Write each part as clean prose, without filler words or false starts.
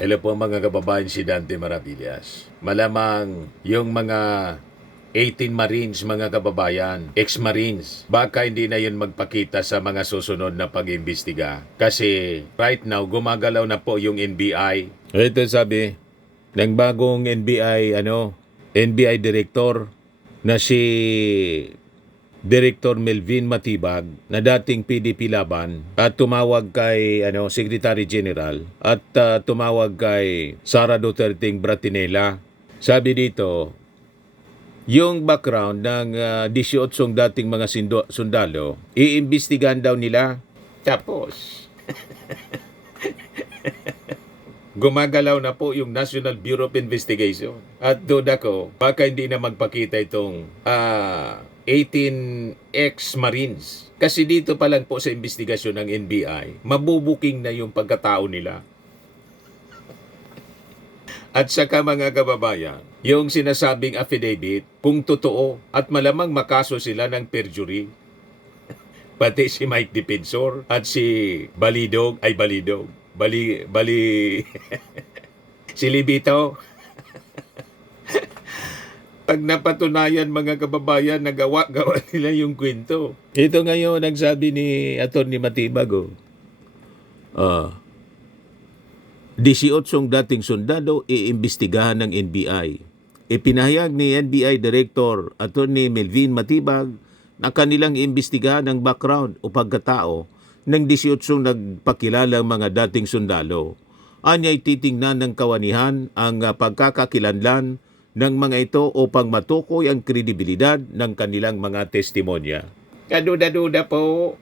Hello po mga kababayan, si Dante Maravillas. Malamang yung mga 18 Marines mga kababayan, ex-Marines, baka hindi na yun magpakita sa mga susunod na pag-imbestiga. Kasi right now, gumagalaw na po yung NBI. Ito sabi, ng bagong NBI Director na si Director Melvin Matibag na dating PDP laban at tumawag kay Secretary General at tumawag kay Sara Duterte Bratinela. Sabi dito, yung background ng 18 dating mga sundalo, iimbestigahan daw nila. Tapos, gumagalaw na po yung National Bureau of Investigation. At doon ako, baka hindi na magpakita itong 18 ex-Marines. Kasi dito pa lang po sa investigasyon ng NBI, mabubuking na yung pagkatao nila. At saka mga kababayan, yung sinasabing affidavit, kung totoo at malamang makaso sila ng perjury, pati si Mike Defensor at si Balidog, si Libito. Pag napatunayan mga kababayan, gawa nila yung kwento. Ito ngayon ang sabi ni Atty. Matibag. 18 dating sundalo iimbestigahan ng NBI. Ipinahayag ni NBI Director Atty. Melvin Matibag na kanilang iimbestigahan ang background o pagkatao ng 18 nagpakilalang mga dating sundalo. Anya'y titingnan ng kawanihan ang pagkakakilanlan ng mga ito upang matukoy ang kredibilidad ng kanilang mga testimonya. Kaduda-duda po.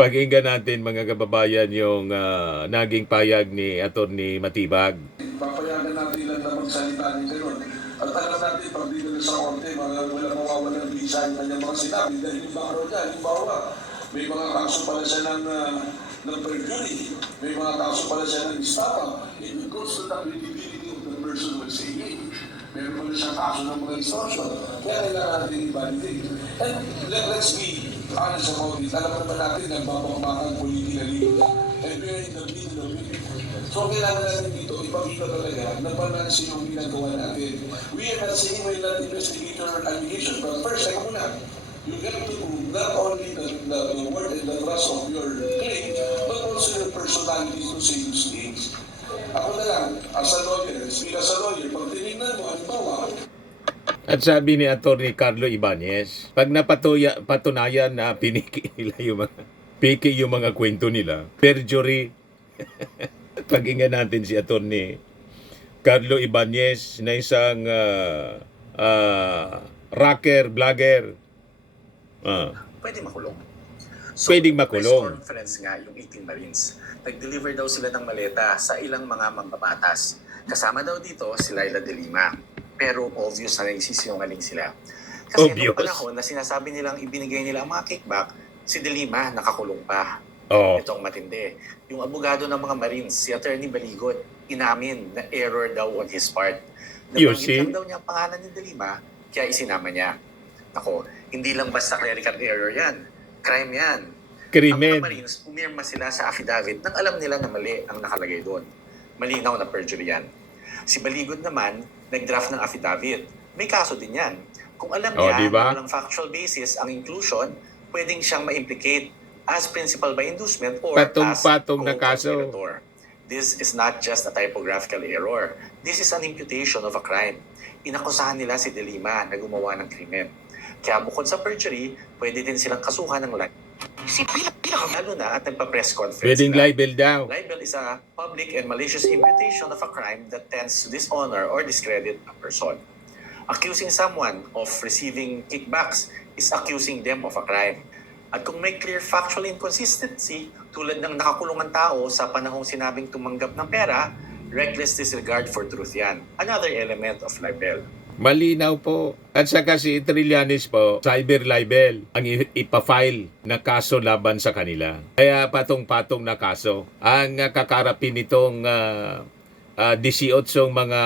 Pakinggan natin mga kababayan yung naging payag ni Atty. Matibag. Papayagan natin lang na magsalita ni Gayon. At alam natin, pag dito sa korte, wala mawawala ng visa yung kanyang mga sinabi. Dahil yung background niya, halimbawa, may mga kaso pala siya ng perjury. May mga kaso pala siya ng estafa. It goes to the credibility of the person who is saying. Meron pala siyang kaso ng mga extortion. Kaya kailangan natin i-validate. And let's be honest about it. Alam naman natin, nagbabakbakan politically. And we're in the middle of it. So kailangan natin dito, ipakita talaga na balansin yung ginagawa natin. We are not saying we're not investigator allegations, but first, teka muna, you have to prove not only the word and the thrust of your claim, but also your personality to say those things. Ako na lang, as a lawyer, speak as a lawyer, pag tinignan mo, halimbawa, At sabi ni Atty. Carlo Ibanez, pag patunayan na piniki nila yung mga kwento nila, perjury. Pakinggan natin si Atty. Carlo Ibanez na isang rocker, vlogger. Pwede makulong. Pwedeng makulong. Press conference nga yung 18 Marines. Nag-deliver daw sila ng maleta sa ilang mga mambabatas. Kasama daw dito si Laila de Lima. Pero obvious na nagsisinungaling sila. Kasi noong panahon na sinasabi nilang ibinigay nila ang mga kickback, si de Lima nakakulong pa. Ito ang matindi. Yung abogado ng mga Marines, si Attorney Baligot, inamin na error daw on his part. Nabanggit lang daw niya ang pangalan ni de Lima, kaya isinama niya. Ako, hindi lang basta clerical error yan. Crime yan. Krimen. Ang mga Marines, umirma sila sa affidavit nang alam nila na mali ang nakalagay doon. Malinaw na perjury yan. Si Baligot naman, nag-draft ng affidavit. May kaso din yan. Kung alam niya diba? na walang factual basis ang inclusion, pwedeng siyang ma-implicate as principal by inducement or patong-patong na as kaso. co-conspirator. This is not just a typographical error. This is an imputation of a crime. Inakusahan nila si de Lima na gumawa ng krimen. Kaya bukod sa perjury, pwede din silang kasuhan ng lalo na at nagpa-press conference. Pwedeng libel daw. Libel is a public and malicious imputation of a crime that tends to dishonor or discredit a person. Accusing someone of receiving kickbacks is accusing them of a crime. At kung may clear factual inconsistency, tulad ng nakakulungan tao sa panahong sinabing tumanggap ng pera, reckless disregard for truth yan. Another element of libel. Malinaw po. At saka si Trillanes po, cyber libel ang ipafile na kaso laban sa kanila. Kaya patong-patong na kaso. Ang kakarapin nitong 18 mga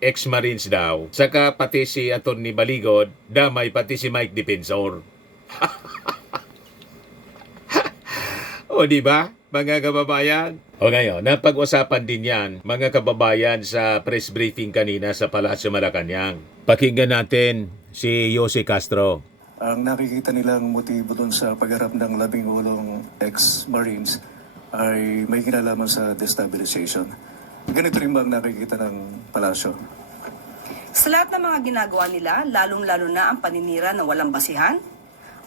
ex-Marines daw. Saka pati si Atty. Baligod, damay pati si Mike Defensor. O di ba, mga kababayan? O ngayon, napag-usapan din yan, mga kababayan, sa press briefing kanina sa Palasyo Malacanang. Pakinggan natin si Jose Castro. Ang nakikita nilang motibo doon sa pagharap ng 18 ex-Marines ay may kinalaman sa destabilization. Ganito rin ba ang nakikita ng palasyo? Sa lahat ng mga ginagawa nila, lalong-lalo na ang paninira ng walang basihan,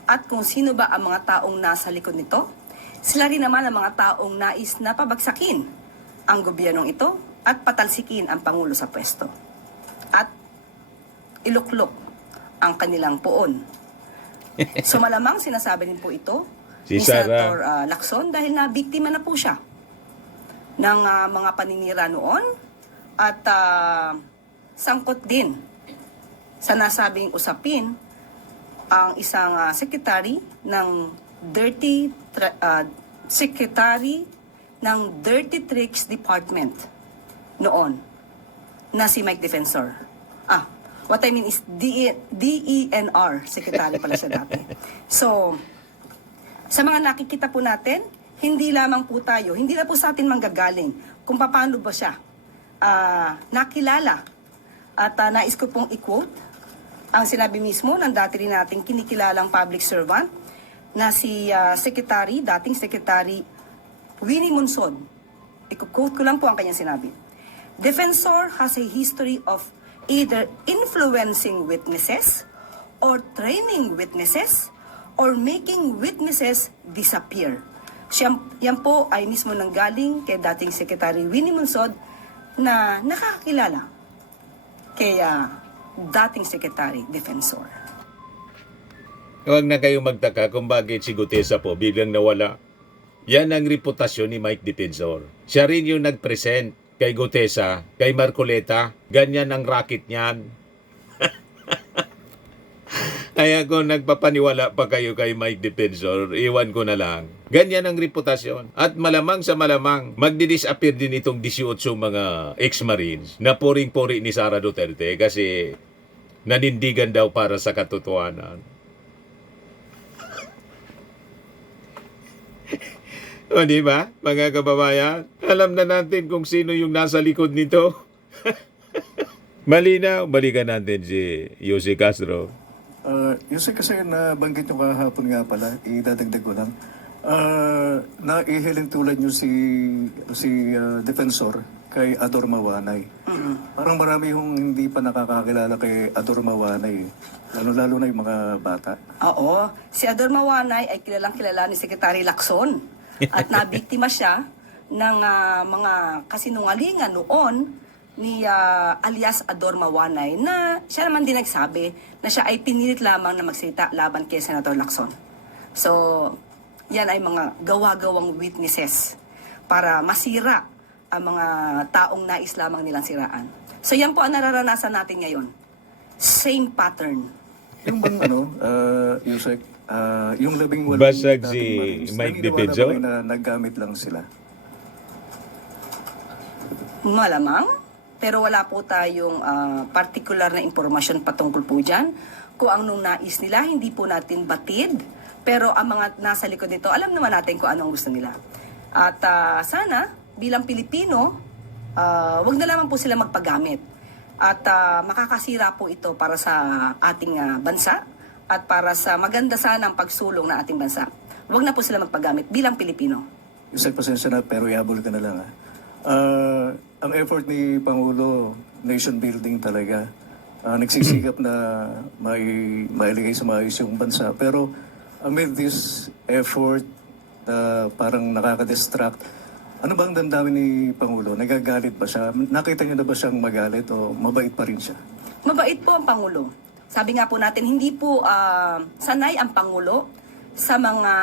at kung sino ba ang mga taong nasa likod nito, sila rin naman ang mga taong nais na pabagsakin ang gobyernong ito at patalsikin ang Pangulo sa pwesto. At iluklok ang kanilang poon. So malamang sinasabi din po ito Si ni Sara. Senator Lacson dahil na biktima na po siya ng mga paninira noon at sangkot din sa nasabing usapin ang isang secretary ng Dirty Tricks Department noon na si Mike Defensor. What I mean is DENR secretary pala siya dati. So, sa mga nakikita po natin, hindi lamang po tayo, hindi na po sa atin manggagaling kung paano ba siya nakilala. At nais ko pong i-quote ang sinabi mismo ng dati rin nating kinikilalang public servant na si dating Secretary Winnie Munsod. I-quote ko lang po ang kanyang sinabi. Defensor has a history of either influencing witnesses or training witnesses or making witnesses disappear. Yan po ay mismo nanggaling kay dating Secretary Winnie Munsod na nakakilala kay dating Secretary Defensor. Huwag na kayong magtaka kung bakit si Gutesa po biglang nawala. Yan ang reputasyon ni Mike Defensor. Siya rin yung nag-present kay Gutesa, kay Marcoleta. Ganyan ang racket niyan. Kaya kung nagpapaniwala pa kayo kay Mike Defensor, iwan ko na lang. Ganyan ang reputasyon. At malamang sa malamang, magdi-disappear din itong 18 mga ex-Marines na poring-pori ni Sara Duterte kasi nanindigan daw para sa katotohanan. O di ba, mga kababayan? Alam na natin kung sino yung nasa likod nito. Malinaw, balikan natin si Jose Castro. Kasi nabanggit nyo kahapon nga pala, idadagdag ko lang. Naihiling tulad nyo si Defensor kay Ador Mawanay. Parang marami yung hindi pa nakakakilala kay Ador Mawanay. Lalo-lalo na yung mga bata. Oo, si Ador Mawanay ay kilalang kilala ni Secretary Lacson at nabiktima siya ng mga kasinungalingan noon ni alias Ador Mawanay na siya naman din nagsabi na siya ay pinilit lamang na magsalita laban kay Senator Lacson. So, yan ay mga gawa-gawang witnesses para masira ang mga taong nais lamang nilang siraan. So, yan po ang nararanasan natin ngayon. Same pattern. Yung bang Yusek, yung 18 Basag dating si Marines, Mike naniniwala Defensor? ba kayo na naggamit lang sila? Malamang, pero wala po tayong particular na impormasyon patungkol po dyan. Kung ang nung nais nila, hindi po natin batid. Pero ang mga nasa likod nito, alam naman natin kung anong gusto nila. At sana, bilang Pilipino, wag na lamang po sila magpagamit. At makakasira po ito para sa ating bansa at para sa maganda sana ang pagsulong ng ating bansa. Wag na po sila magpagamit bilang Pilipino. Yusek, pasensya na, pero ihabol ka na lang. Ang effort ni Pangulo, nation building talaga. Nagsisikap na mailigay sa maayos yung bansa. Pero amid this effort, parang nakaka-distract, ano bang damdamin ni Pangulo? Nagagalit ba siya? Nakita niyo na ba siyang magalit o mabait pa rin siya? Mabait po ang Pangulo. Sabi nga po natin, hindi po sanay ang Pangulo sa mga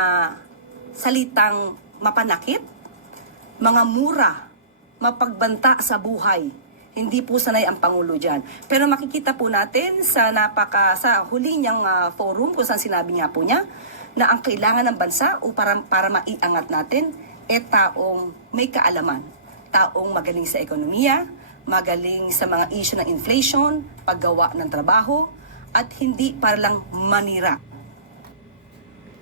salitang mapanakit, mga mura, mapagbanta sa buhay. Hindi po sanay ang Pangulo dyan. Pero makikita po natin sa huli niyang forum kung saan sinabi nga po niya na ang kailangan ng bansa o para maiangat natin taong may kaalaman. Taong magaling sa ekonomiya, magaling sa mga issue ng inflation, paggawa ng trabaho, at hindi para lang manira.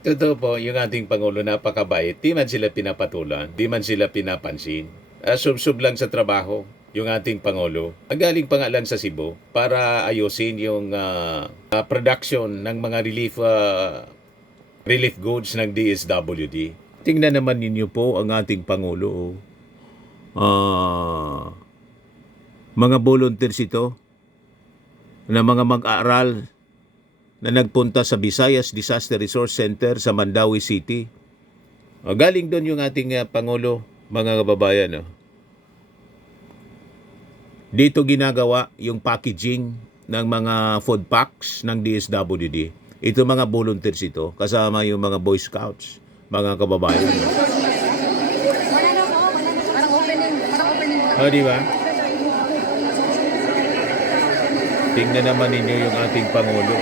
Totoo po, yung ating Pangulo napakabait. Di man sila pinapatulan, di man sila pinapansin. Sub-sub lang sa trabaho yung ating Pangulo. Ang galing pa nga lang sa Cebu para ayusin yung production ng mga relief goods ng DSWD. Tingnan naman ninyo po ang ating Pangulo. Mga volunteers ito na mga mag-aaral na nagpunta sa Visayas Disaster Resource Center sa Mandawi City. Galing doon yung ating Pangulo, mga kababayan. Dito ginagawa yung packaging ng mga food packs ng DSWD. Ito mga volunteers ito, kasama yung mga Boy Scouts, mga kababayan. Di ba? Tingnan naman ninyo yung ating Pangulo.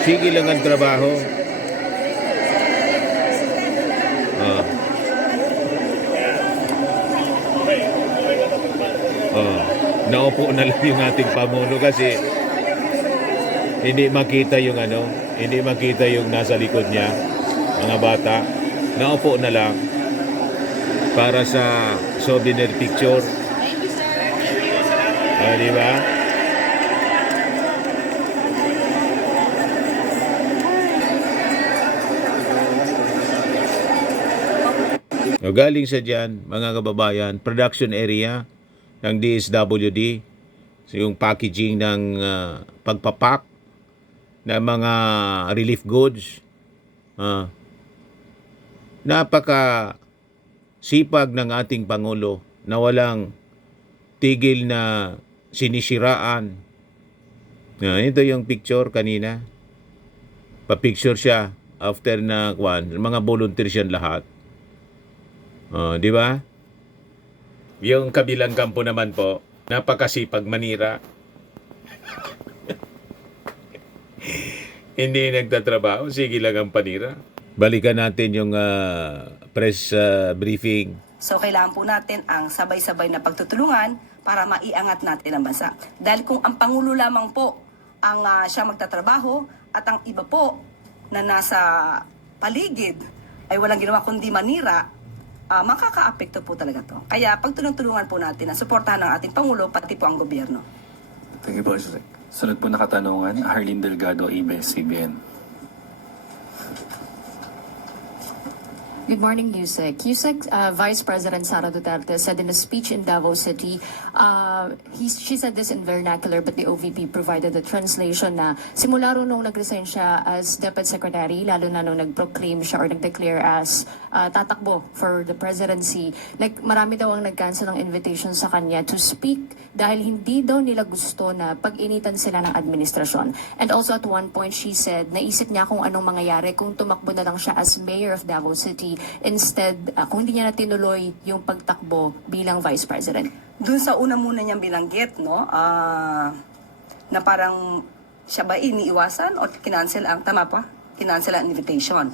Sige lang ang trabaho. Naupo na lang yung ating Pangulo kasi hindi makita yung nasa likod niya, mga bata. Naupo na lang para sa souvenir picture. Di ba? Galing sa dyan, mga kababayan, production area ng DSWD, yung packaging ng pagpapak ng mga relief goods. Napaka sipag ng ating Pangulo na walang tigil na sinisiraan. Ito yung picture kanina. Pa-picture siya after na mga volunteers yan lahat. Di ba? Yung kabilang kampo naman po, napakasipag manira. Hindi nagtatrabaho, sige lang ang panira. Balikan natin yung press briefing. So kailangan po natin ang sabay-sabay na pagtutulungan para maiangat natin ang bansa. Dahil kung ang Pangulo lamang po ang siya magtatrabaho at ang iba po na nasa paligid ay walang ginawa kundi manira, makaka-apekto po talaga to. Kaya pagtulong-tulungan po natin na suportahan ng ating Pangulo pati po ang gobyerno. Thank you po, Sir. Sunod po na katanungan, Harleen Delgado, ABS-CBN. Good morning, Yusek. Yusek, Vice President Sara Duterte said in a speech in Davao City, she said this in vernacular, but the OVP provided the translation na simula ro nung nag-resign siya as Deputy Secretary, lalo na nung nag-proclaim siya or nag-declare as tatakbo for the presidency, marami daw ang nag-cancel ng invitation sa kanya to speak dahil hindi daw nila gusto na pag-initan sila ng administrasyon. And also at one point, she said, naisip niya kung anong mangyayari kung tumakbo na lang siya as Mayor of Davao City. Instead, kung hindi niya na tinuloy yung pagtakbo bilang Vice President. Doon sa una muna niyang binanggit, no, na parang siya ba iniiwasan o kinancel ang, tama pa? Kinancel ang invitation.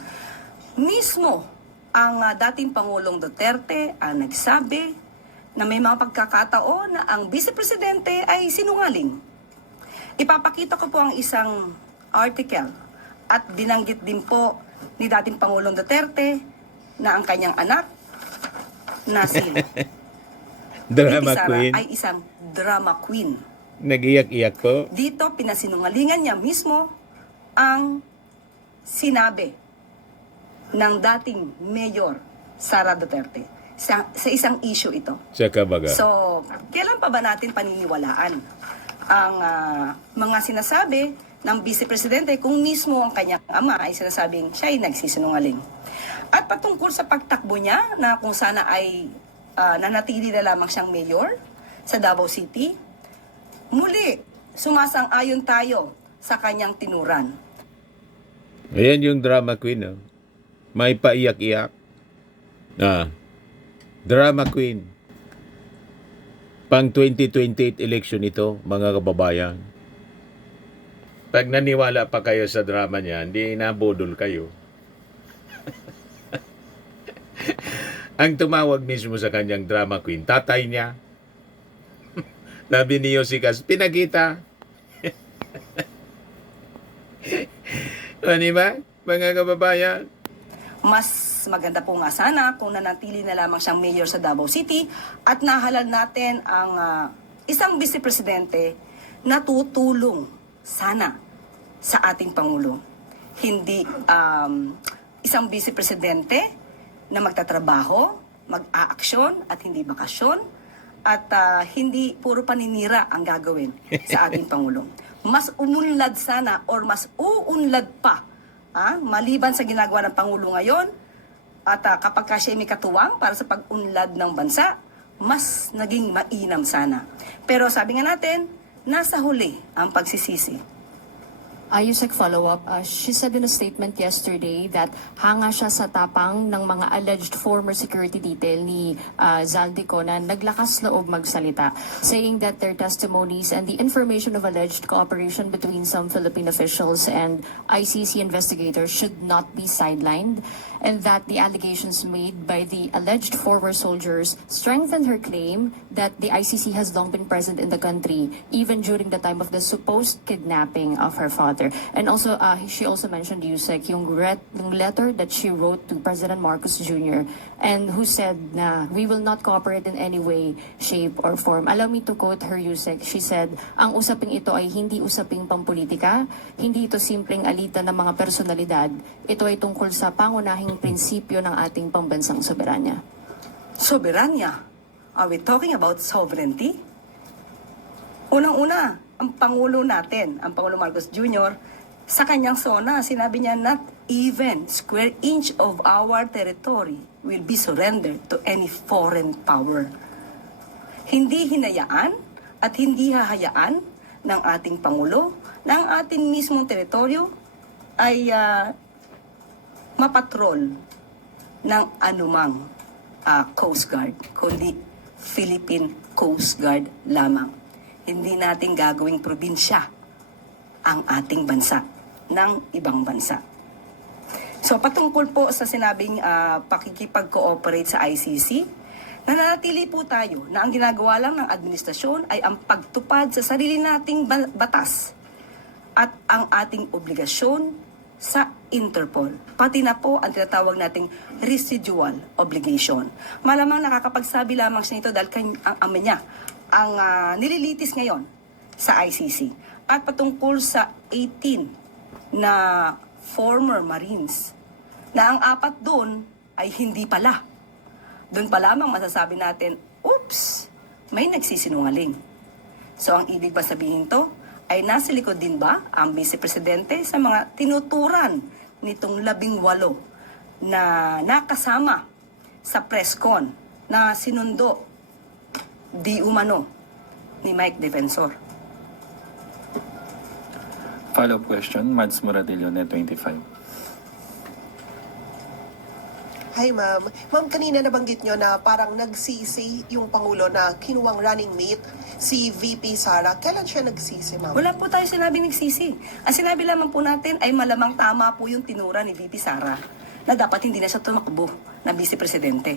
Mismo, ang dating Pangulong Duterte ang nagsabi na may mga pagkakataon na ang Vice Presidente ay sinungaling. Ipapakita ko po ang isang article at binanggit din po ni dating Pangulong Duterte na ang kanyang anak na si Drama Sara queen. ay isang drama queen. Nag-iyak-iyak po. Dito, pinasinungalingan niya mismo ang sinabi ng dating Mayor Sara Duterte sa isang issue ito. Sa kabaga. So, kailan pa ba natin paniniwalaan ang mga sinasabi ng Vice Presidente kung mismo ang kanyang ama ay sinasabing siya ay nagsisinungaling? At patungkol sa pagtakbo niya na kung sana ay nanatili na lamang siyang mayor sa Davao City, muli sumasang-ayon tayo sa kanyang tinuran. Ayan yung drama queen. Oh. May paiyak-iyak. Drama queen. Pang 2028 election ito, mga kababayan. Pag naniwala pa kayo sa drama niya, hindi nabudol kayo. Ang tumawag mismo sa kanyang drama queen, tatay niya. Sabi ni Yosikas, pinakita. Di ba, mga kababayan? Mas maganda po nga sana kung nanatili na lamang siyang mayor sa Davao City at nahalal natin ang isang vice presidente na tutulong sana sa ating Pangulo. Hindi isang vice presidente na magtatrabaho, mag-aaksyon at hindi bakasyon at hindi puro paninira ang gagawin sa ating Pangulo. Mas umunlad sana or mas uunlad pa maliban sa ginagawa ng Pangulo ngayon at kapag siya may katuwang para sa pag-unlad ng bansa, mas naging mainam sana. Pero sabi nga natin, nasa huli ang pagsisisi. Yusek, follow-up. She said in a statement yesterday that hanga siya sa tapang ng mga alleged former security detail ni Zaldico na naglakas loob magsalita, saying that their testimonies and the information of alleged cooperation between some Philippine officials and ICC investigators should not be sidelined, and that the allegations made by the alleged former soldiers strengthen her claim that the ICC has long been present in the country, even during the time of the supposed kidnapping of her father. And also, she also mentioned, Yusek, yung letter that she wrote to President Marcos Jr. and who said na we will not cooperate in any way, shape, or form. Allow me to quote her, Yusek. She said, ang usaping ito ay hindi usaping pampolitika, hindi ito simpleng alitan ng mga personalidad. Ito ay tungkol sa pangunahing prinsipyo ng ating pambansang soberanya. Soberanya? Are we talking about sovereignty? Unang-una, ang Pangulo natin, ang Pangulo Marcos Jr., sa kanyang sona, sinabi niya, not even square inch of our territory will be surrendered to any foreign power. Hindi hinayaan at hindi hahayaan ng ating Pangulo na ang ating mismong teritoryo ay mapatrol ng anumang Coast Guard, kundi Philippine Coast Guard lamang. Hindi natin gagawing probinsya ang ating bansa ng ibang bansa. So patungkol po sa sinabing pakikipag-cooperate sa ICC, nananatili po tayo na ang ginagawa lang ng administrasyon ay ang pagtupad sa sarili nating batas at ang ating obligasyon sa Interpol. Pati na po ang tinatawag nating residual obligation. Malamang nakakapagsabi lamang siya nito dahil ang ama niya ang nililitis ngayon sa ICC. At patungkol sa 18 na former Marines, na ang 4 doon ay hindi pala. Doon pa lamang masasabi natin, oops, may nagsisinungaling. So ang ibig ba sabihin to, ay nasa likod din ba ang Vice Presidente sa mga tinuturan nitong 18 na nakasama sa press con na sinundo di umano ni Mike Defensor? Follow-up question, Mads Muradillo, Net 25. Hi ma'am. Ma'am, kanina nabanggit nyo na parang nagsisi yung Pangulo na kinuwang running mate si VP Sara. Kailan siya nagsisi, ma'am? Wala po tayo sinabi nagsisi. Ang sinabi lamang po natin ay malamang tama po yung tinura ni VP Sara na dapat hindi na siya tumakbo na Vice Presidente.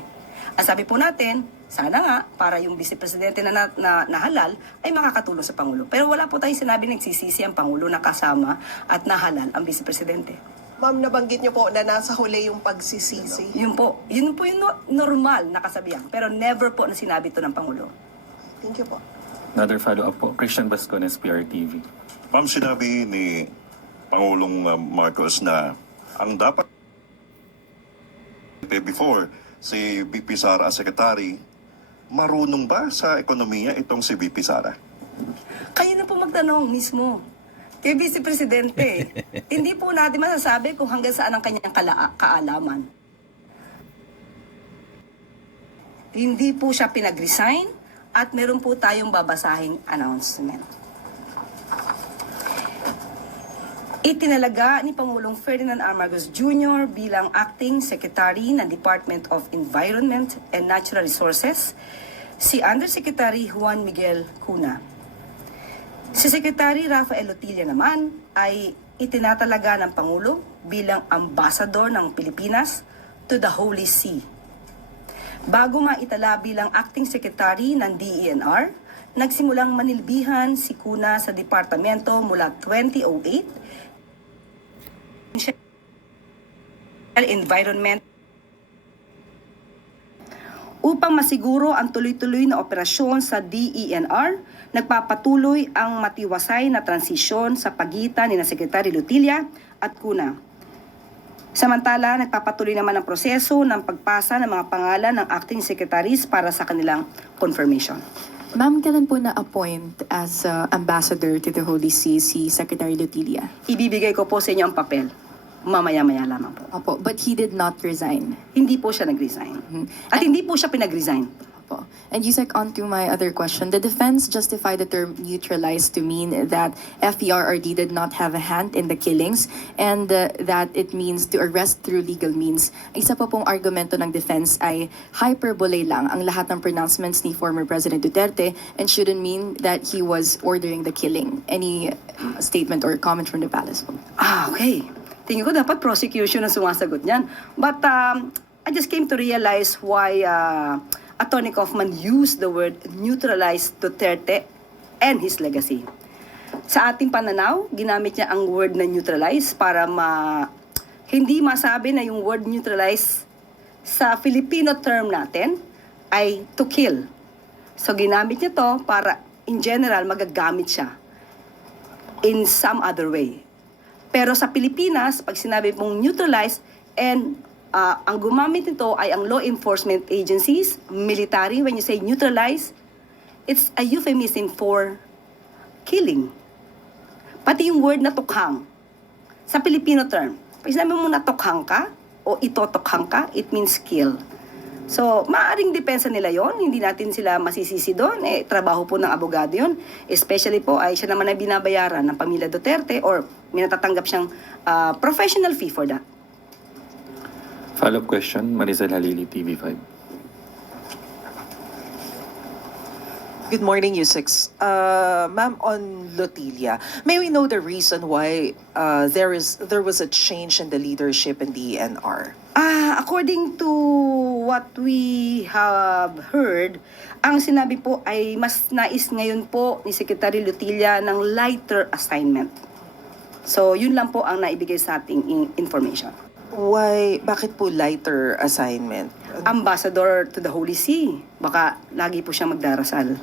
Ang sabi po natin, sana nga para yung Vice Presidente na nahalal ay makakatulong sa Pangulo. Pero wala po tayo sinabi nagsisisi ang Pangulo na kasama at nahalal ang Vice Presidente. Ma'am, nabanggit nyo po na nasa huli yung pagsisisi. Yun po yung normal na kasabihan. Pero never po na sinabi to ng Pangulo. Thank you po. Another follow-up po, Christian Bascones, PRTV. Ma'am, sinabi ni Pangulong Marcos na ang dapat before si VP Sara as secretary, marunong ba sa ekonomiya itong si VP Sara? Kayo na po magtanong mismo kay Vice Presidente. Hindi po natin masasabi kung hanggang saan ang kanyang kaalaman. Hindi po siya pinag-resign at meron po tayong babasahing announcement. Itinalaga ni Pangulong Ferdinand R. Marcos Jr. bilang Acting Secretary ng Department of Environment and Natural Resources si Undersecretary Juan Miguel Cuna. Si Secretary Rafael Lotilla naman ay itinatalaga ng Pangulo bilang Ambassador ng Pilipinas to the Holy See. Bago maitala bilang Acting Secretary ng DENR, nagsimulang manilbihan si Cuna sa departamento mula 2008 environment upang masiguro ang tuloy-tuloy na operasyon sa DENR, nagpapatuloy ang matiwasay na transisyon sa pagitan ni na Secretary Lutilla at Cuna. Samantala, nagpapatuloy naman ang proseso ng pagpasa ng mga pangalan ng acting secretaries para sa kanilang confirmation. Ma'am, kailan po na-appoint as ambassador to the Holy See si Secretary Lutilla? Ibibigay ko po sa inyo ang papel. Mamaya-maya lamang po. Opo, but he did not resign. Hindi po siya nag-resign. At hindi po siya pinag-resign. Opo. And Yusek, on to my other question. The defense justified the term neutralized to mean that FERRD did not have a hand in the killings and that it means to arrest through legal means. Isa pa pong argumento ng defense ay hyperbole lang ang lahat ng pronouncements ni former President Duterte and shouldn't mean that he was ordering the killing. Any statement or comment from the palace po? Okay. Tingin ko dapat prosecution ang sumasagot niyan. But I just came to realize why Attorney Kaufman used the word neutralize Duterte and his legacy. Sa ating pananaw, ginamit niya ang word na neutralize para hindi masabi na yung word neutralize sa Filipino term natin ay to kill. So ginamit niya to para in general magagamit siya in some other way. Pero sa Pilipinas, pag sinabi mong neutralize and ang gumamit nito ay ang law enforcement agencies, military, when you say neutralize, it's a euphemism for killing. Pati yung word na tukhang, sa Filipino term, pag sinabi mo na tukhang ka o itotokhang ka, it means kill. So, maaaring depensa nila yon, hindi natin sila masisisi doon. Trabaho po ng abogado yon. Especially po ay siya naman ay binabayaran ng pamilya Duterte or may natatanggap siyang professional fee for that. Follow-up question, Marisol Halili, TV5. Good morning, Yusek. Ma'am, on Lutilla, may we know the reason why there was a change in the leadership in the DENR? According to what we have heard, ang sinabi po ay mas nais ngayon po ni Secretary Lutilla ng lighter assignment. So, yun lang po ang naibigay sa ating information. Why, bakit po lighter assignment? Ambassador to the Holy See. Baka lagi po siyang magdarasal.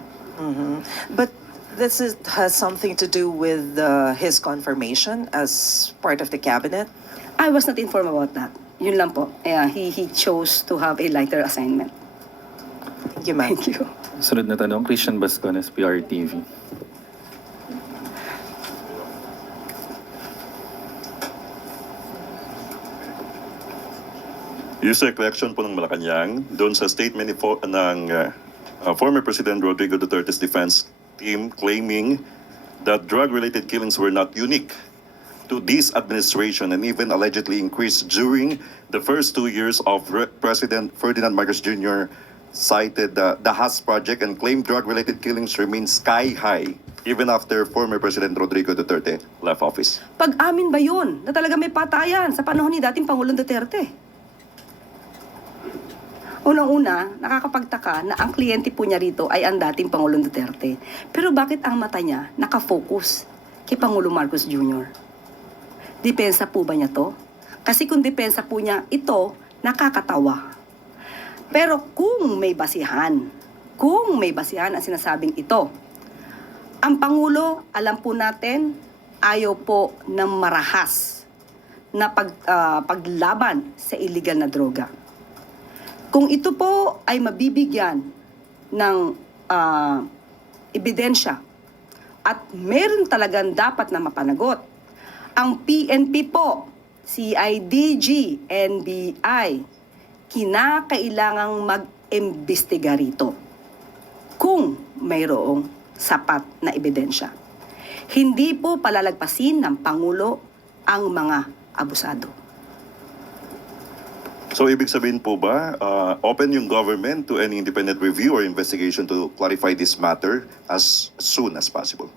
But has something to do with his confirmation as part of the cabinet? I was not informed about that. Yun lang po. He chose to have a lighter assignment. Thank you, ma'am. Thank you. Sunod na tanong, Christian Bascones, PRTV. Yusek, reaction po ng Malacanang doon sa statement ng former President Rodrigo Duterte's defense team claiming that drug-related killings were not unique to this administration and even allegedly increased during the first 2 years of President Ferdinand Marcos Jr. cited the Haas Project and claimed drug-related killings remain sky high even after former President Rodrigo Duterte left office. Pag-amin ba yun na talaga may patayan sa panahon ni dating Pangulong Duterte? Unang-una, nakakapagtaka na ang kliyente po niya rito ay ang dating Pangulong Duterte. Pero bakit ang mata niya nakafocus kay Pangulong Marcos Jr.? Depensa po ba niya to? Kasi kung depensa po niya, ito nakakatawa. Pero kung may basihan ang sinasabing ito, ang Pangulo, alam po natin, ayaw po ng marahas na paglaban sa illegal na droga. Kung ito po ay mabibigyan ng ebidensya at meron talagang dapat na mapanagot, ang PNP po, CIDG, NBI, kinakailangang mag-imbestiga rito kung mayroong sapat na ebidensya. Hindi po palalagpasin ng Pangulo ang mga abusado. So ibig sabihin po ba, open yung government to any independent review or investigation to clarify this matter as soon as possible?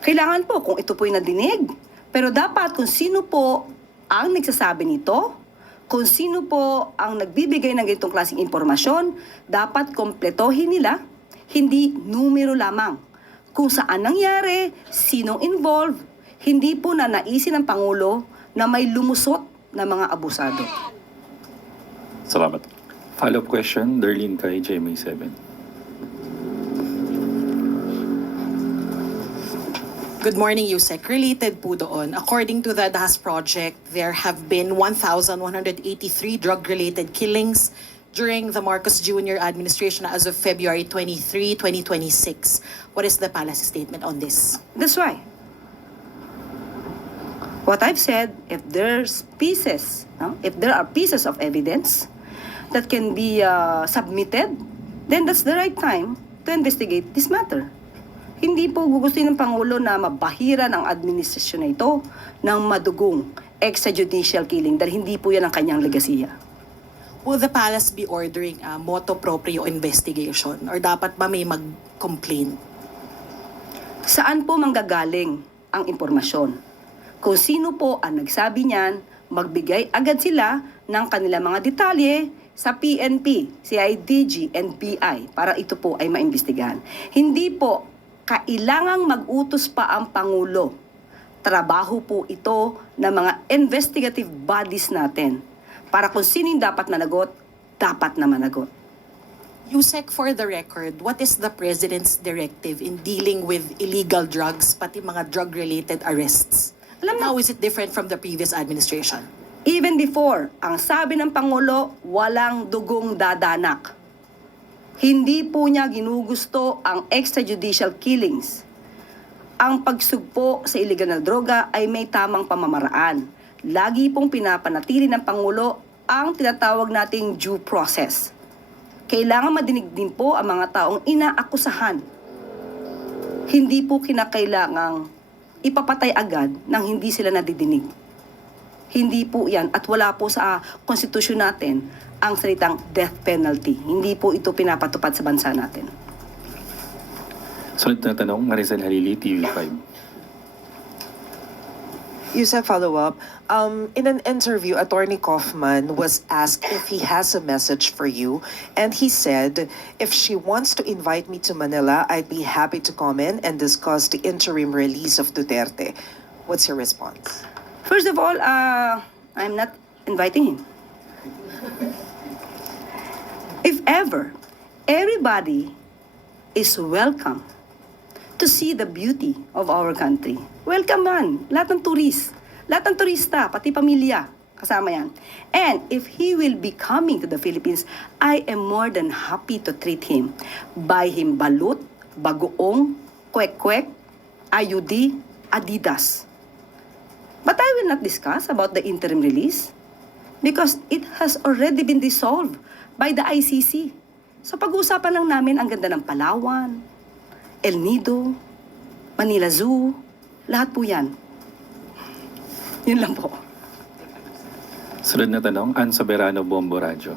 Kailangan po kung ito po'y nadinig. Pero dapat kung sino po ang nagsasabi nito, kung sino po ang nagbibigay ng ganitong klaseng impormasyon, dapat kompletohin nila, hindi numero lamang. Kung saan nangyari, sinong involved, hindi po na naisin ng Pangulo na may lumusot na mga abusado. Salamat. Follow-up question, Darlene kay GMA7. Good morning, Yusek. Related po doon, according to the DAS project, there have been 1,183 drug-related killings during the Marcos Jr. administration as of February 23, 2026. What is the palace statement on this? That's why. What I've said, if there's pieces, no? If there are pieces of evidence that can be submitted, then that's the right time to investigate this matter. Hindi po gugustuhin ng Pangulo na mabahira ng administrasyon na ito ng madugong extrajudicial killing dahil hindi po yan ang kanyang legasiya. Will the palace be ordering a motu proprio investigation or dapat ba may mag-complain? Saan po manggagaling ang impormasyon? Kung sino po ang nagsabi niyan, magbigay agad sila ng kanilang mga detalye sa PNP, CIDG, NBI para ito po ay maimbestigahan. Hindi po kailangang mag-utos pa ang Pangulo. Trabaho po ito ng mga investigative bodies natin para kung sino yung dapat managot, dapat na managot. Yusek, for the record, what is the President's directive in dealing with illegal drugs, pati mga drug-related arrests? Alam mo, How is it different from the previous administration? even before, ang sabi ng Pangulo, walang dugong dadanak. Hindi po niya ginugusto ang extrajudicial killings. Ang pagsugpo sa iligal na droga ay may tamang pamamaraan. Lagi pong pinapanatili ng Pangulo ang tinatawag nating due process. Kailangan madinig din po ang mga taong inaakusahan. Hindi po kinakailangang ipapatay agad nang hindi sila nadidinig. Hindi po yan at wala po sa konstitusyon natin ang salitang death penalty. Hindi po ito pinapatupad sa bansa natin. Sunod na tanong, Maricel Halili, TV5. Yusek, follow-up. In an interview, Attorney Kaufman was asked if he has a message for you, and he said, if she wants to invite me to Manila, I'd be happy to come in and discuss the interim release of Duterte. What's your response? First of all, I'm not inviting him. If ever, everybody is welcome to see the beauty of our country. Welcome man, lahat ng turista, pati pamilya, kasama yan. And if he will be coming to the Philippines, I am more than happy to treat him. Buy him balut, bagoong, kwek-kwek, ayudi, adidas. But I will not discuss about the interim release because it has already been dissolved by the ICC. So pag-uusapan lang namin ang ganda ng Palawan, El Nido, Manila Zoo, lahat po yan. Yun lang po. Sunod na tanong, Ann Soberano, Bombo Radyo.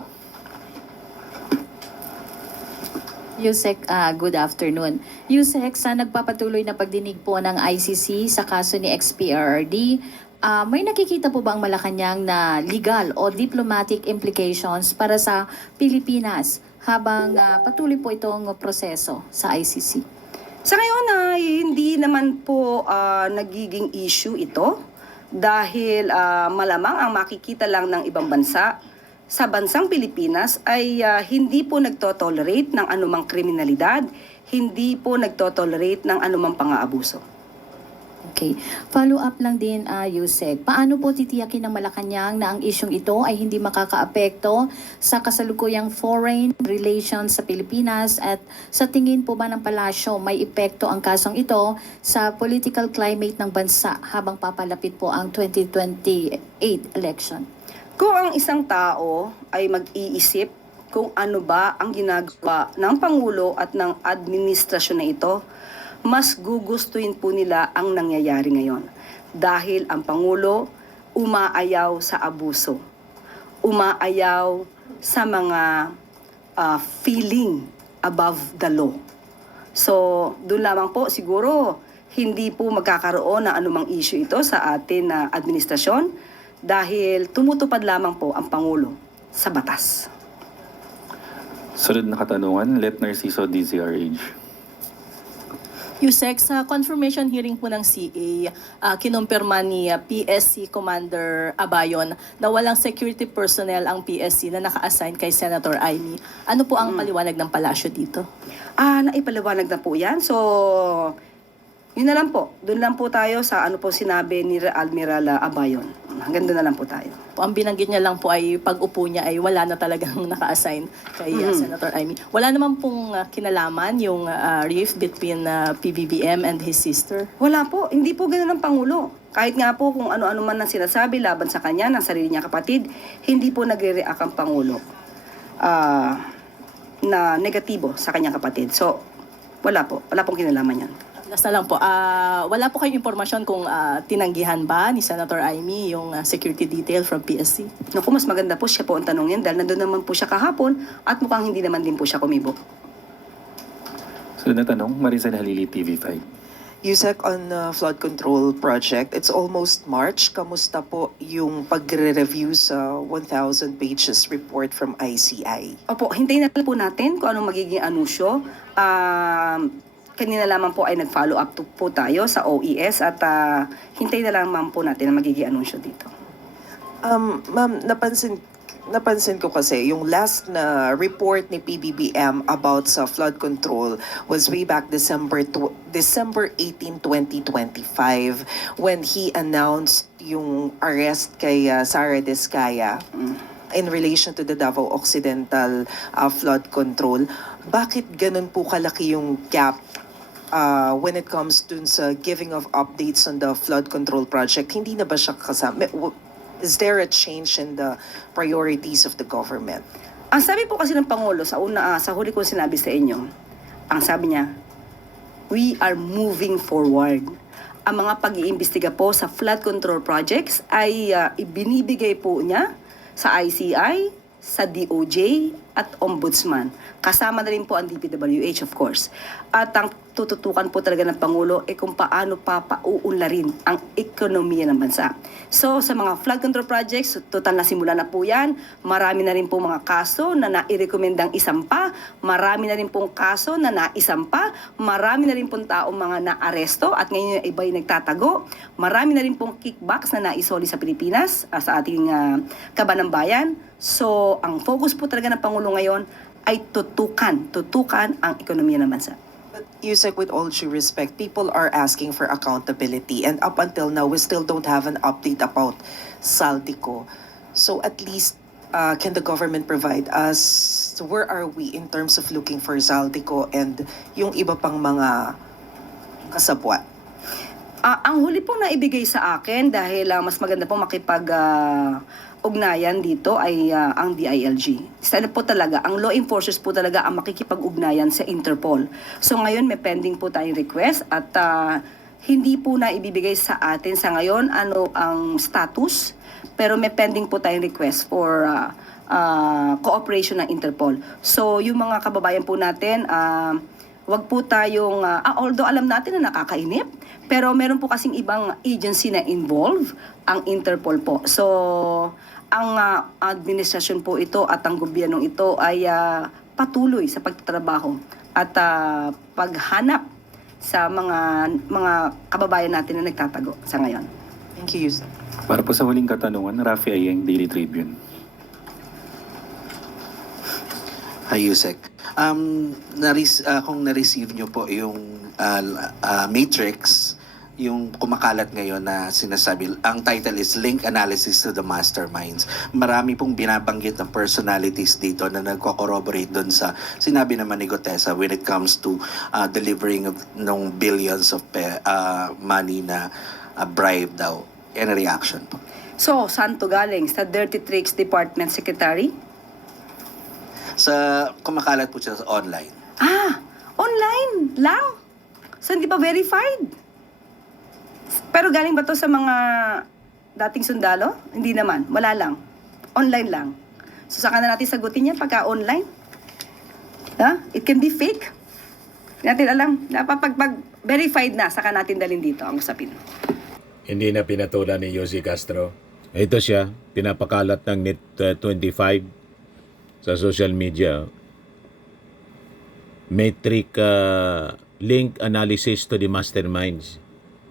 Yusek, good afternoon. Yusek, sa nagpapatuloy na pagdinig po ng ICC sa kaso ni XPRRD, may nakikita po bang Malacanang na legal o diplomatic implications para sa Pilipinas habang patuloy po itong proseso sa ICC? Sa ngayon ay hindi naman po nagiging issue ito dahil malamang ang makikita lang ng ibang bansa sa bansang Pilipinas ay hindi po nagtotolerate ng anumang kriminalidad, hindi po nagtotolerate ng anumang pang-aabuso. Okay. Follow up lang din, Yusek. Paano po titiyakin ng Malacanang na ang isyong ito ay hindi makakaapekto sa kasalukuyang foreign relations sa Pilipinas at sa tingin po ba ng palasyo may epekto ang kasong ito sa political climate ng bansa habang papalapit po ang 2028 election? Kung ang isang tao ay mag-iisip kung ano ba ang ginagawa ng Pangulo at ng administrasyon na ito, mas gugustuhin po nila ang nangyayari ngayon. Dahil ang Pangulo umaayaw sa abuso, umaayaw sa mga feeling above the law. So, doon lamang po siguro hindi po magkakaroon ng anumang issue ito sa atin na administrasyon dahil tumutupad lamang po ang Pangulo sa batas. Sunod na katanungan, Let Narciso, DZRH. Yusek, sa confirmation hearing po ng CA, kinumpirma ni PSC Commander Abayon na walang security personnel ang PSC na naka-assign kay Senator Amy. Ano po ang paliwanag ng palasyo dito? Naipaliwanag na po yan. So, yun na lang po. Doon lang po tayo sa ano po sinabi ni Admiral Abayon. Hanggang doon na lang po tayo. Ang binanggit niya lang po ay pag-upo niya ay wala na talagang naka-assign kay Senator Amy. Wala naman pong kinalaman yung rift between PBBM and his sister? Wala po. Hindi po ganun ang Pangulo. Kahit nga po kung ano-ano man ang sinasabi laban sa kanya, ng sarili niya kapatid, hindi po nagre-react ang Pangulo na negatibo sa kanyang kapatid. So, wala po. Wala pong kinalaman yan. Last na lang po, wala po kayong impormasyon kung tinanggihan ba ni Senator Amy yung security detail from PSC? Naku, mas maganda po siya po ang tanongin dahil nandun naman po siya kahapon at mukhang hindi naman din po siya kumibo. So na tanong, Maricel Halili, TV5. Yusek, on flood control project, it's almost March. Kamusta po yung pagre-review sa 1,000 pages report from ICI? Opo, hintayin na lang po natin kung anong magiging anunsyo. Kanina lamang po ay nag-follow up po tayo sa OES at hintayin na lamang po natin ang magiging anunsyo dito. Ma'am, napansin ko kasi yung last na report ni PBBM about sa flood control was way back December 18, 2025 when he announced yung arrest kay Sara Diskaya in relation to the Davao Occidental flood control. Bakit ganun po kalaki yung gap when it comes dun sa giving of updates on the flood control project? Hindi na ba siya kasama? Is there a change in the priorities of the government? Ang sabi po kasi ng Pangulo sa huli ko sinabi sa inyo, ang sabi niya, we are moving forward. Ang mga pag-iimbestiga po sa flood control projects ay ibinibigay po niya sa ICI, sa DOJ at Ombudsman. Kasama na rin po ang DPWH of course. At ang tututukan po talaga ng Pangulo kung paano pauunlarin ang ekonomiya ng bansa. So sa mga flood control projects, total na simula na po yan. Marami na rin po mga kaso na nairekomendang isampa. Marami na rin pong kaso na naisampa. Marami na rin pong taong mga naaresto at ngayon yung iba yung nagtatago. Marami na rin pong kickbacks na naisoli sa Pilipinas sa ating kaban ng bayan. So ang focus po talaga ng Pangulo ngayon ay tutukan ang ekonomiya ng bansa. But Yusek, with all due respect, people are asking for accountability, and up until now, we still don't have an update about Saldico. So at least, can the government provide us, where are we in terms of looking for Saldico and yung iba pang mga kasabwat? Ang huli pong naibigay sa akin dahil mas maganda po ugnayan dito ay ang DILG. Sila po talaga, ang law enforcers po talaga ang makikipag-ugnayan sa Interpol. So ngayon may pending po tayong request at hindi po na ibibigay sa atin sa ngayon ano ang status, pero may pending po tayong request for cooperation ng Interpol. So yung mga kababayan po natin, wag po tayong, although alam natin na nakakainip, pero meron po kasing ibang agency na involved, ang Interpol po. So, ang administrasyon po ito at ang gobyernong ito ay patuloy sa pagtatrabaho at paghanap sa mga kababayan natin na nagtatago sa ngayon. Thank you, Yusek. Para po sa huling katanungan, Rafi Ayeng, Daily Tribune. Hi, Yusek. Kung na-receive nyo po yung matrix, yung kumakalat ngayon na sinasabi, ang title is Link Analysis to the Masterminds. Marami pong binabanggit ng personalities dito na nagko-corroborate doon sa sinabi naman ni Gotesa when it comes to delivering of nung billions of money na bribe daw. Any reaction po? So, saan to galing? Sa Dirty Tricks Department Secretary? Sa kumakalat po siya sa online. Online lang? So, hindi pa verified? Pero galing ba to sa mga dating sundalo? Hindi naman. Wala lang. Online lang. So, saka na natin sagutin yan pagka online? It can be fake. Hindi natin alam. Dapat pag verified na, saka natin dalhin dito ang usapin. Hindi na pinatulan ni Yossi Castro. Ito siya, pinapakalat ng Net25 sa social media. Metric link analysis to the masterminds.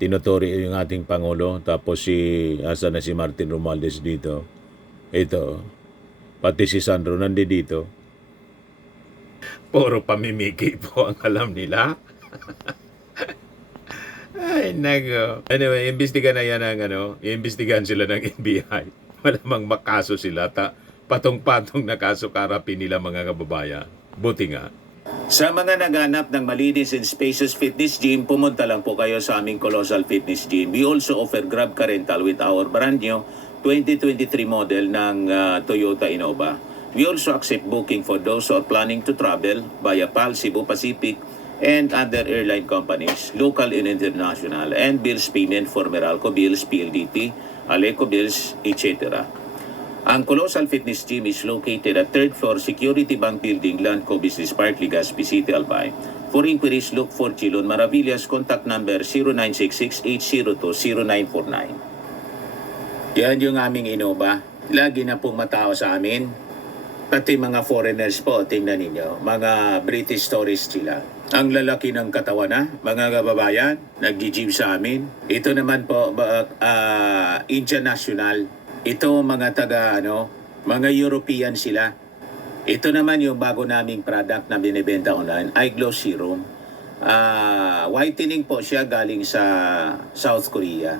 Tinuturi yung ating Pangulo. Tapos asa na si Martin Romualdez dito. Ito. Pati si Sandro nandito. Puro pamimiki po ang alam nila. Ay, nago. Anyway, imbestigahan na yan iimbestigahan sila ng NBI. Malamang makaso sila. Patong-patong na kaso karapin nila mga kababayan. Buti nga. Sa mga naghanap ng malinis and spacious fitness gym, pumunta lang po kayo sa aming Colossal Fitness Gym. We also offer Grab Car Rental with our brand new 2023 model ng Toyota Innova. We also accept booking for those who are planning to travel via PAL, Cebu Pacific, and other airline companies, local and international, and bills payment for Meralco Bills, PLDT, Aleco Bills, etc. Ang Colossal Fitness Gym is located at 3rd floor Security Bank Building, Landco Business Park, Legazpi City, Albay. For inquiries, look for Chilon Maravillas. Contact number 0966-802-0949. Yan yung aming Innova. Lagi na pong matao sa amin. Pati mga foreigners po, tingnan ninyo. Mga British tourists sila. Ang lalaki ng katawan na, mga kababayan, nag-gym sa amin. Ito naman po, Indian National. Ito mga mga European sila. Ito naman yung bago naming product na binibenta online, Eye Glow Serum. Whitening po siya galing sa South Korea.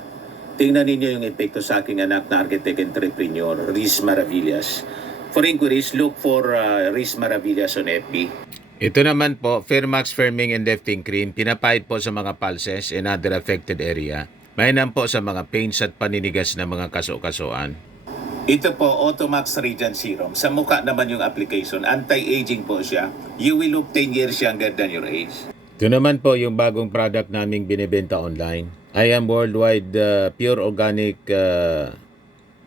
Tingnan ninyo yung epekto sa aking anak na architect entrepreneur, Riz Maravillas. For inquiries, look for Riz Maravillas on FB. Ito naman po, Fairmax Firming and Lifting Cream, pinapahid po sa mga pulses and other affected area. Mainam po sa mga pains at paninigas na mga kaso-kasuan. Ito po, Automax Radiant Serum. Sa mukha naman yung application. Anti-aging po siya. You will look 10 years younger than your age. Ito naman po yung bagong product naming binibenta online. I am worldwide pure organic,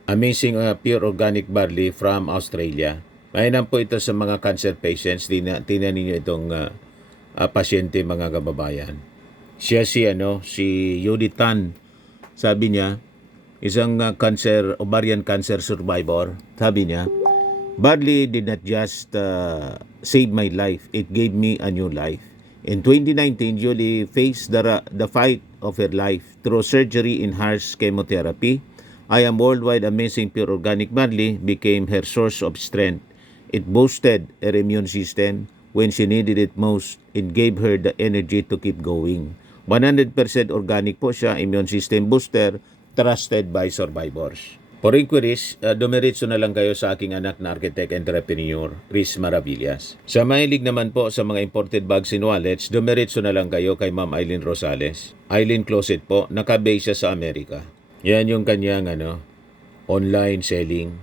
amazing pure organic barley from Australia. Mainam po ito sa mga cancer patients. Tingnan ninyo itong pasyente, mga kababayan. Siya si Yudi Tan. Sabi niya, isang ovarian cancer survivor. Sabi niya, barley did not just save my life, it gave me a new life. In 2019, Julie faced the fight of her life through surgery and harsh chemotherapy. I am worldwide amazing pure organic barley became her source of strength. It boosted her immune system when she needed it most. It gave her the energy to keep going. 100% organic po siya, immune system booster, trusted by survivors. For inquiries, dumiretso na lang kayo sa aking anak na architect entrepreneur, Riz Maravillas. Sa mahilig naman po sa mga imported bags and wallets, dumiretso na lang kayo kay Ma'am Eileen Rosales. Eileen Closet po, nakabase siya sa Amerika. Yan yung kanyang online selling.